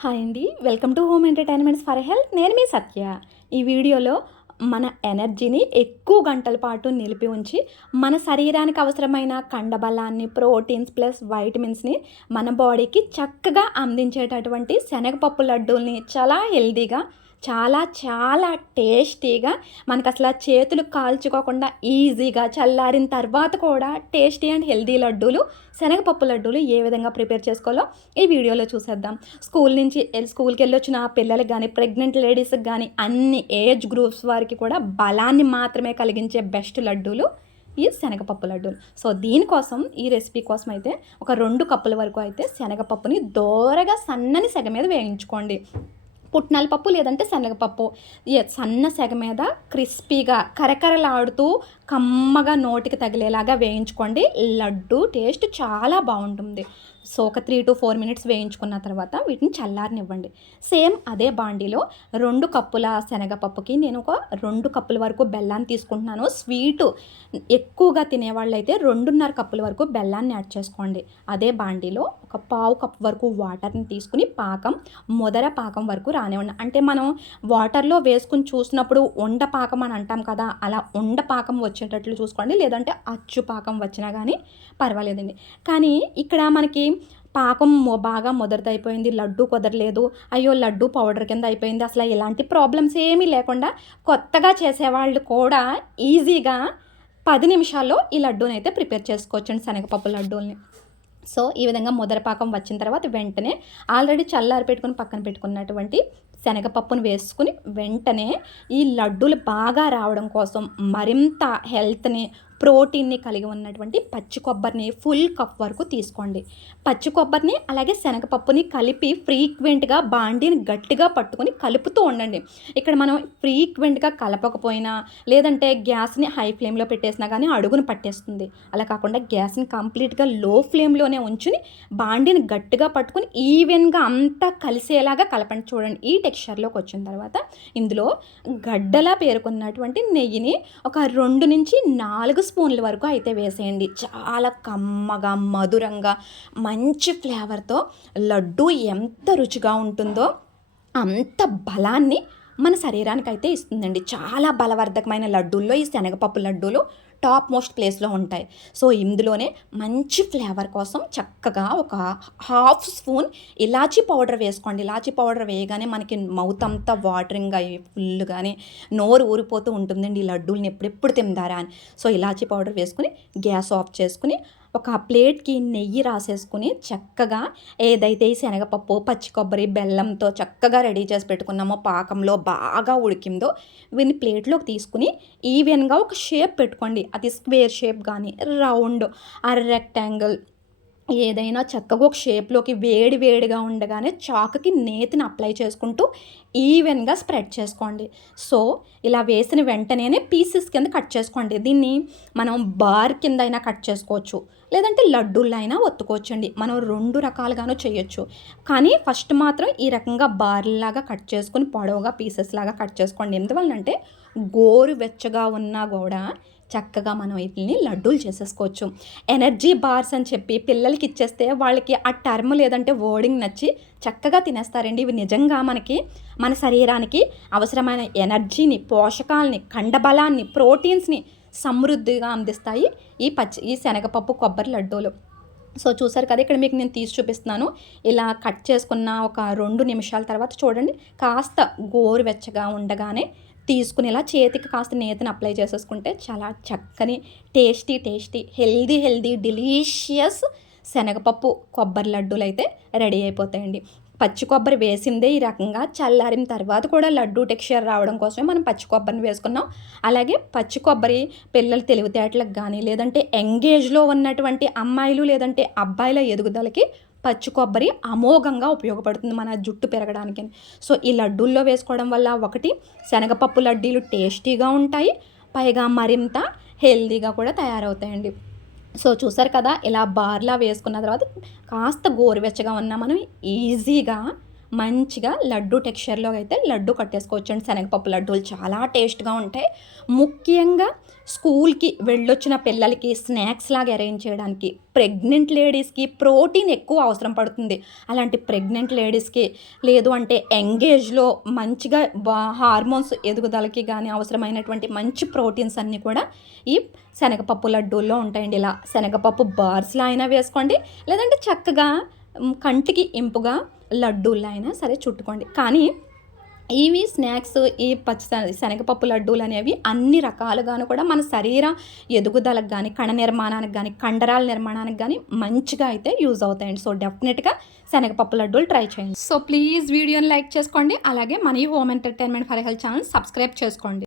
Hi అండి. Welcome to home entertainments for health. నేను మీ సత్య. ఈ వీడియోలో మన ఎనర్జీని ఎక్కువ గంటల పాటు నిలిపి ఉంచి మన శరీరానికి అవసరమైన కండబలాన్ని, ప్రోటీన్స్ ప్లస్ వైటమిన్స్ని మన బాడీకి చక్కగా అందించేటటువంటి శనగపప్పు లడ్డూల్ని చాలా హెల్తీగా, చాలా చాలా టేస్టీగా, మనకు అసలు చేతులు కాల్చుకోకుండా ఈజీగా చల్లారిన తర్వాత కూడా టేస్టీ అండ్ హెల్తీ లడ్డూలు, శనగపప్పు లడ్డూలు ఏ విధంగా ప్రిపేర్ చేసుకోవాలో ఈ వీడియోలో చూసేద్దాం. స్కూల్కి వెళ్ళొచ్చిన పిల్లలకి కానీ, ప్రెగ్నెంట్ లేడీస్కి కానీ, అన్ని ఏజ్ గ్రూప్స్ వారికి కూడా బలాన్ని మాత్రమే కలిగించే బెస్ట్ లడ్డూలు ఈ శనగపప్పు లడ్డూలు. సో దీనికోసం, ఈ రెసిపీ కోసం అయితే ఒక 2 కప్పుల వరకు అయితే శనగపప్పుని దోరగా సన్నని సెగ మీద వేయించుకోండి. పుట్నాల పప్పు లేదంటే శనగపప్పు సన్న సెగ మీద క్రిస్పీగా కరకరలాడుతూ కమ్మగా నోటికి తగిలేలాగా వేయించుకోండి. లడ్డు టేస్ట్ చాలా బాగుంటుంది. సో ఒక 3 to 4 మినిట్స్ వేయించుకున్న తర్వాత వీటిని చల్లారనివ్వండి. సేమ్ అదే బాండీలో 2 కప్పుల శనగపప్పుకి నేను ఒక 2 కప్పుల వరకు బెల్లాన్ని తీసుకుంటున్నాను. స్వీటు ఎక్కువగా తినేవాళ్ళు అయితే 2.5 కప్పుల వరకు బెల్లాన్ని యాడ్ చేసుకోండి. అదే బాండీలో ఒక పావు కప్ వరకు వాటర్ని తీసుకుని ముదర పాకం వరకు రానివ్వండి. అంటే మనం వాటర్లో వేసుకుని చూసినప్పుడు ఉండ పాకం అని అంటాం కదా, అలా ఉండ పాకం వచ్చేటట్లు చూసుకోండి. లేదంటే అచ్చు పాకం వచ్చినా కానీ పర్వాలేదండి. కానీ ఇక్కడ మనకి పాకం బాగా ముదరదైపోయింది, లడ్డు కుదరలేదు, అయ్యో లడ్డు పౌడర్ కింద అయిపోయింది, అసలు ఎలాంటి ప్రాబ్లమ్స్ ఏమీ లేకుండా కొత్తగా చేసేవాళ్ళు కూడా ఈజీగా 10 నిమిషాల్లో ఈ లడ్డూని అయితే ప్రిపేర్ చేసుకోవచ్చండి, శనగపప్పు లడ్డూల్ని. సో ఈ విధంగా ముదరపాకం వచ్చిన తర్వాత వెంటనే ఆల్రెడీ చల్లారి పెట్టుకుని పక్కన పెట్టుకున్నటువంటి శనగపప్పును వేసుకుని వెంటనే ఈ లడ్డూలు బాగా రావడం కోసం మరింత హెల్త్ని, ప్రోటీన్ని కలిగి ఉన్నటువంటి పచ్చి కొబ్బరిని ఫుల్ కప్ వరకు తీసుకోండి. పచ్చి కొబ్బరిని అలాగే శనగపప్పుని కలిపి ఫ్రీక్వెంట్గా బాండీని గట్టిగా పట్టుకొని కలుపుతూ ఉండండి. ఇక్కడ మనం ఫ్రీక్వెంట్గా కలపకపోయినా, లేదంటే గ్యాస్ని హై ఫ్లేమ్లో పెట్టేసినా కానీ అడుగును పట్టేస్తుంది. అలా కాకుండా గ్యాస్ని కంప్లీట్గా లో ఫ్లేమ్లోనే ఉంచుని బాండీని గట్టిగా పట్టుకుని ఈవెన్గా అంతా కలిసేలాగా కలపండి. చూడండి, ఈ టెక్స్చర్లోకి వచ్చిన తర్వాత ఇందులో గడ్డలా పేరుకున్నటువంటి నెయ్యిని ఒక 2 నుంచి 4 స్పూన్ల వరకు అయితే వేసేయండి. చాలా కమ్మగా, మధురంగా, మంచి ఫ్లేవర్తో లడ్డు ఎంత రుచిగా ఉంటుందో అంత బలాన్ని మన శరీరానికి అయితే ఇస్తుందండి. చాలా బలవర్ధకమైన లడ్డూల్లో ఈ శనగపప్పు లడ్డూలు టాప్ మోస్ట్ ప్లేస్లో ఉంటాయి. సో ఇందులోనే మంచి ఫ్లేవర్ కోసం చక్కగా ఒక 1/2 స్పూన్ ఇలాచీ పౌడర్ వేసుకోండి. ఇలాచీ పౌడర్ వేయగానే మనకి మౌత్ అంతా వాటరింగ్ అయ్యి ఫుల్గానే నోరు ఊరిపోతూ ఉంటుందండి ఈ లడ్డూల్ని ఎప్పుడెప్పుడు తిందారా అని. సో ఇలాచీ పౌడర్ వేసుకుని గ్యాస్ ఆఫ్ చేసుకుని ఒక ప్లేట్కి నెయ్యి రాసేసుకుని చక్కగా ఏదైతే ఈ శనగపప్పు, పచ్చి కొబ్బరి, బెల్లంతో చక్కగా రెడీ చేసి పెట్టుకున్నామో, పాకంలో బాగా ఉడికిందో వీటిని ప్లేట్లోకి తీసుకుని ఈవెన్గా ఒక షేప్ పెట్టుకోండి. అది స్క్వేర్ షేప్ కానీ, రౌండ్, రెక్టాంగిల్ ఏదైనా చక్కగా ఒక షేప్లోకి వేడిగా ఉండగానే చాకుకి నేతిని అప్లై చేసుకుంటూ ఈవెన్గా స్ప్రెడ్ చేసుకోండి. సో ఇలా వేసిన వెంటనే పీసెస్ కింద కట్ చేసుకోండి. దీన్ని మనం బార్ కింద అయినా కట్ చేసుకోవచ్చు, లేదంటే లడ్డూల్లో అయినా ఒత్తుకోవచ్చండి. మనం 2 రకాలుగానూ చేయొచ్చు. కానీ ఫస్ట్ మాత్రం ఈ రకంగా బార్లాగా కట్ చేసుకుని పొడవుగా పీసెస్ లాగా కట్ చేసుకోండి. ఎందువల్లంటే గోరువెచ్చగా ఉన్నా కూడా చక్కగా మనం వీటిని లడ్డూలు చేసేసుకోవచ్చు. ఎనర్జీ బార్స్ అని చెప్పి పిల్లలకి ఇచ్చేస్తే వాళ్ళకి ఆ టర్మ్ లేదంటే వర్డింగ్ నచ్చి చక్కగా తినేస్తారండి. ఇవి నిజంగా మనకి మన శరీరానికి అవసరమైన ఎనర్జీని, పోషకాలని, కండబలాన్ని, ప్రోటీన్స్ని సమృద్ధిగా అందిస్తాయి ఈ శనగపప్పు కొబ్బరి లడ్డూలు. సో చూసారు కదా, ఇక్కడ మీకు నేను తీసి చూపిస్తున్నాను. ఇలా కట్ చేసుకున్న ఒక 2 నిమిషాల తర్వాత చూడండి, కాస్త గోరువెచ్చగా ఉండగానే తీసుకుని ఇలా చేతికి కాస్త నేతిని అప్లై చేసేసుకుంటే చాలా చక్కని టేస్టీ హెల్దీ డెలీషియస్ శనగపప్పు కొబ్బరి లడ్డూలు అయితే రెడీ అయిపోతాయండి. పచ్చి కొబ్బరి వేసిందే ఈ రకంగా చల్లారిన తర్వాత కూడా లడ్డూ టెక్స్చర్ రావడం కోసమే మనం పచ్చి కొబ్బరిని వేసుకున్నాం. అలాగే పచ్చి కొబ్బరి పిల్లల తెలివితేటలకు కానీ, లేదంటే ఎంగేజ్లో ఉన్నటువంటి అమ్మాయిలు లేదంటే అబ్బాయిల ఎదుగుదలకి పచ్చి కొబ్బరి అమోఘంగా ఉపయోగపడుతుంది మన జుట్టు పెరగడానికి. సో ఈ లడ్డూల్లో వేసుకోవడం వల్ల ఒకటి, శనగపప్పు లడ్డూలు టేస్టీగా ఉంటాయి, పైగా మరింత హెల్దీగా కూడా తయారవుతాయండి. సో చూసారు కదా, ఇలా బార్లా వేసుకున్న తర్వాత కాస్త గోరువెచ్చగా ఉన్న మనం ఈజీగా మంచిగా లడ్డు టెక్స్చర్లో అయితే లడ్డు కట్టేసుకోవచ్చండి. శనగపప్పు లడ్డూలు చాలా టేస్ట్గా ఉంటాయి. ముఖ్యంగా స్కూల్కి వెళ్ళొచ్చిన పిల్లలకి స్నాక్స్ లాగా అరేంజ్ చేయడానికి, ప్రెగ్నెంట్ లేడీస్కి ప్రోటీన్ ఎక్కువ అవసరం పడుతుంది. అలాంటి ప్రెగ్నెంట్ లేడీస్కి, లేదు అంటే యంగేజ్లో మంచిగా హార్మోన్స్ ఎదుగుదలకి కానీ అవసరమైనటువంటి మంచి ప్రోటీన్స్ అన్నీ కూడా ఈ శనగపప్పు లడ్డూల్లో ఉంటాయండి. ఇలా శనగపప్పు బార్స్లో అయినా వేసుకోండి, లేదంటే చక్కగా కంటికి ఇంపుగా లడ్డూల్లో అయినా సరే చుట్టుకోండి. కానీ ఇవి స్నాక్స్, ఈ శనగపప్పు లడ్డూలు అనేవి అన్ని రకాలుగాను కూడా మన శరీర ఎదుగుదలకు కానీ, కణ నిర్మాణానికి కానీ, కండరాల నిర్మాణానికి కానీ మంచిగా అయితే యూజ్ అవుతాయండి. సో డెఫినెట్గా శనగపప్పు లడ్డూలు ట్రై చేయండి. సో ప్లీజ్ వీడియోని లైక్ చేసుకోండి. అలాగే మన home entertainment for health channel subscribe చేసుకోండి.